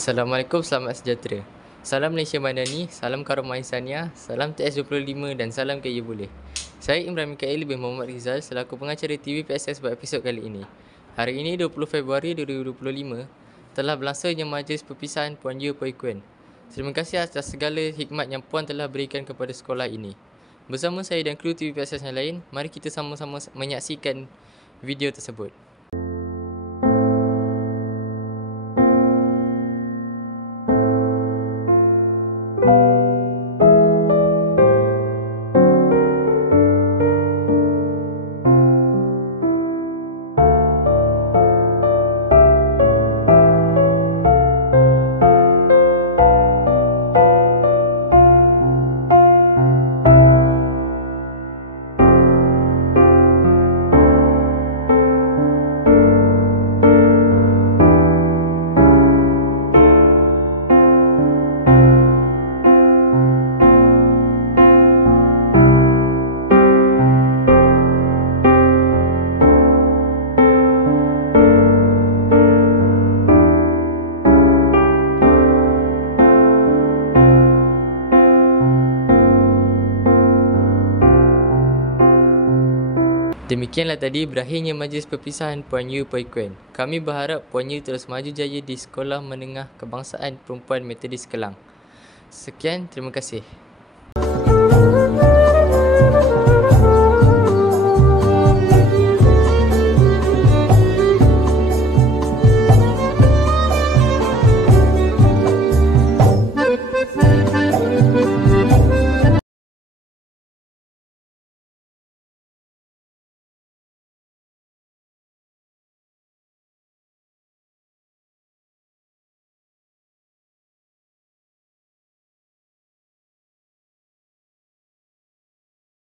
Assalamualaikum, selamat sejahtera. Salam Malaysia Madani, salam Karomah Insaniah, salam TS25 dan salam KU Boleh. Saya Imran Mikael bin Muhammad Rizal selaku pengacara TV PSS buat episod kali ini. Hari ini 20 Februari 2025 telah berlangsungnya majlis perpisahan Puan Yu Pui Kuen. Terima kasih atas segala hikmat yang Puan telah berikan kepada sekolah ini. Bersama saya dan kru TV PSS yang lain, mari kita sama-sama menyaksikan video tersebut. Demikianlah tadi berakhirnya majlis perpisahan Puan Yu Pui Kuen. Kami berharap Puan Yu terus maju jaya di Sekolah Menengah Kebangsaan Perempuan Metodis Kelang. Sekian, terima kasih.